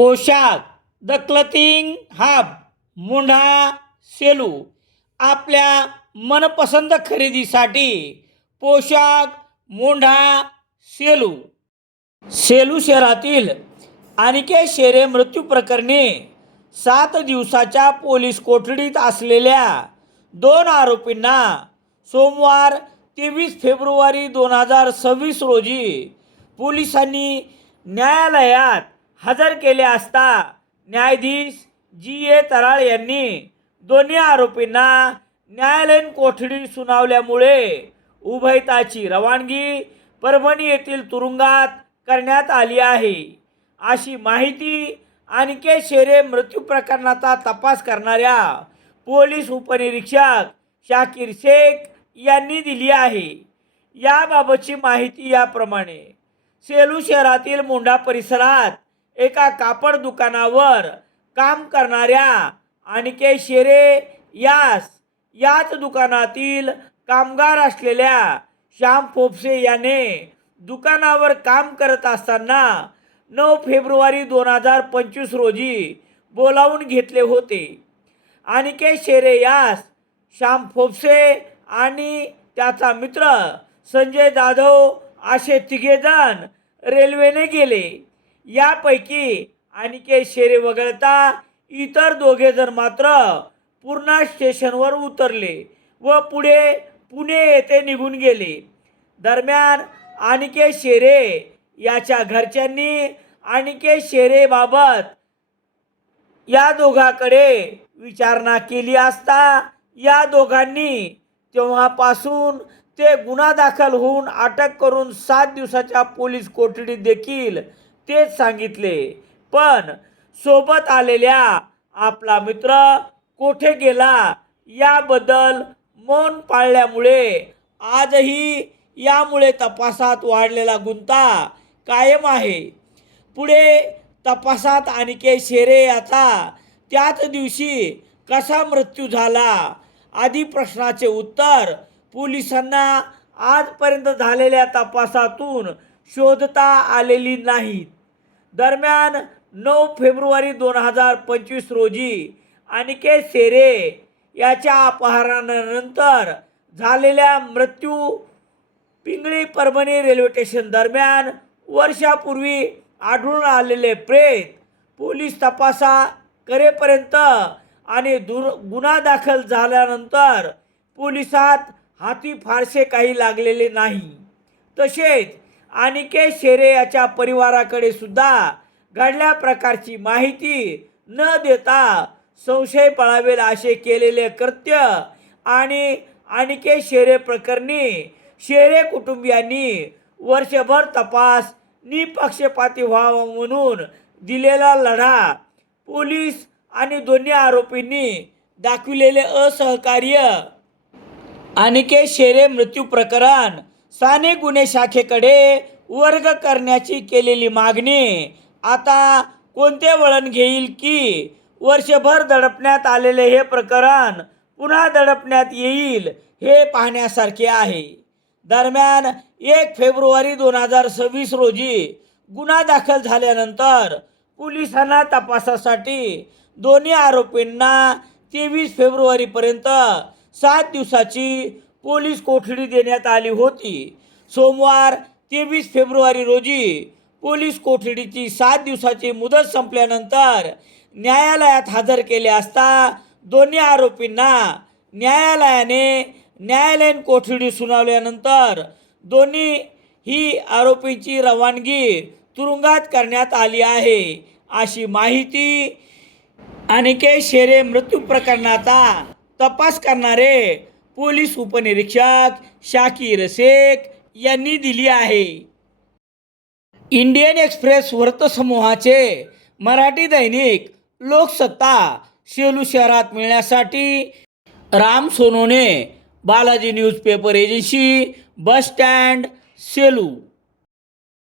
पोशाख the क्लथिंग hub मुंढा Selu आपल्या मनपसंत खरेदीसाठी पोशाख मुंढा सेलू सेलू शहरातील अनिकेत शेरे मृत्यू प्रकरणी 7 दिवसाच्या पोलीस कोठडीत असलेल्या 2 आरोपींना सोमवार 23 फेब्रुवारी 2026 रोजी पोलिसांनी न्यायालयात हजर केले असता न्यायाधीश जी.ए. तराळ यांनी दोन्ही आरोपींना न्यायालयीन कोठडी सुनावल्यामुळे उभयताची रवानगी परभणी येथील तुरुंगात करण्यात आली आहे, अशी माहिती अनिकेत शेरे मृत्यू प्रकरणाचा तपास करणाऱ्या पोलीस उपनिरीक्षक शाकीर शेख यांनी दिली आहे. याबाबतची माहिती याप्रमाणे. सेलू शहरातील मुंढा परिसरात एका कापड दुकानावर काम करणाऱ्या अनिकेत शेरे याच दुकानातील कामगार असलेल्या श्याम फोपसे याने दुकानावर काम करत असताना 9 फेब्रुवारी 2025 रोजी बोलावून घेतले होते. अनिकेत शेरे यास श्याम फोपसे आणि त्याचा मित्र संजय जाधव असे 3 जण रेल्वेने गेले. यापैकी अनिकेत शेरे वगळता इतर 2 जण मात्र पूर्णा स्टेशनवर उतरले व पुढे पुणे येथे निघून गेले. दरम्यान अनिकेत शेरे याच्या घरच्यांनी अनिकेत शेरेबाबत या दोघांकडे विचारणा केली असता या दोघांनी तेव्हापासून ते गुन्हा दाखल होऊन अटक करून 7 दिवसाच्या पोलीस कोठडीत देखील तेच सांगितले. पण सोबत आलेल्या आपला मित्र कोठे गेला याबद्दल मौन पाळल्यामुळे आजही यामुळे तपासात वाढलेला गुंता कायम आहे. पुढे तपासात अनिकेत शेरे याचा त्याच दिवशी कसा मृत्यू झाला आदी प्रश्नाचे उत्तर पोलिसांना आजपर्यंत झालेल्या तपासातून शोधता आलेली नाहीत. दरम्यान 9 फेब्रुवारी 2025 रोजी अनिकेत शेरे याच्या अपहरणानंतर झालेल्या मृत्यू पिंगळी परभणी रेल्वे स्टेशन दरम्यान वर्षापूर्वी आढळून आलेले प्रेत पोलीस तपासा करेपर्यंत आणि गुन्हा दाखल झाल्यानंतर पोलिसात हाती फारसे काही लागलेले नाही. तसेच अनिकेत शेरे याच्या परिवाराकडे सुद्धा घडल्या प्रकारची माहिती न देता संशय पळावेल असे केलेले कृत्य आणि अनिकेत शेरे प्रकरणी शेरे कुटुंबियांनी वर्षभर तपास निपक्षपाती व्हावा म्हणून दिलेला लढा पोलीस आणि दोन्ही आरोपींनी दाखविलेले असहकार्य अनिकेत शेरे मृत्यू प्रकरण स्थानिक गुन्हे शाखेकडे वर्ग करण्याची केलेली मागणी आता कोणते वळण घेईल की वर्षभर दडपण्यात आलेले हे प्रकरण पुन्हा दडपण्यात येईल हे पाहण्यासारखे आहे. दरम्यान 1 फेब्रुवारी 2026 रोजी गुन्हा दाखल झाल्यानंतर पोलिसांना तपासासाठी दोन्ही आरोपींना 23 फेब्रुवारीपर्यंत 7 दिवसाची पोलीस कोठडी देण्यात आली होती. सोमवार 23 फेब्रुवारी रोजी पोलीस कोठडीची 7 दिवसाची मुदत संपल्यानंतर न्यायालयात हजर केले असता दोन्ही आरोपींना न्यायालयीन कोठडी सुनावल्यानंतर दोन्ही आरोपींची रवानगी तुरुंगात करण्यात आली आहे, अशी माहिती अनिकेत शेरे मृत्यू प्रकरणाचा तपास करणारे पोलीस उपनिरीक्षक शाकीर शेख यांनी दिली आहे. इंडियन एक्सप्रेस वृत्तसमूहाचे मराठी दैनिक लोकसत्ता सेलू शहरात मिळण्यासाठी Ram Sonone, Balaji newspaper agency, bus stand, Selu.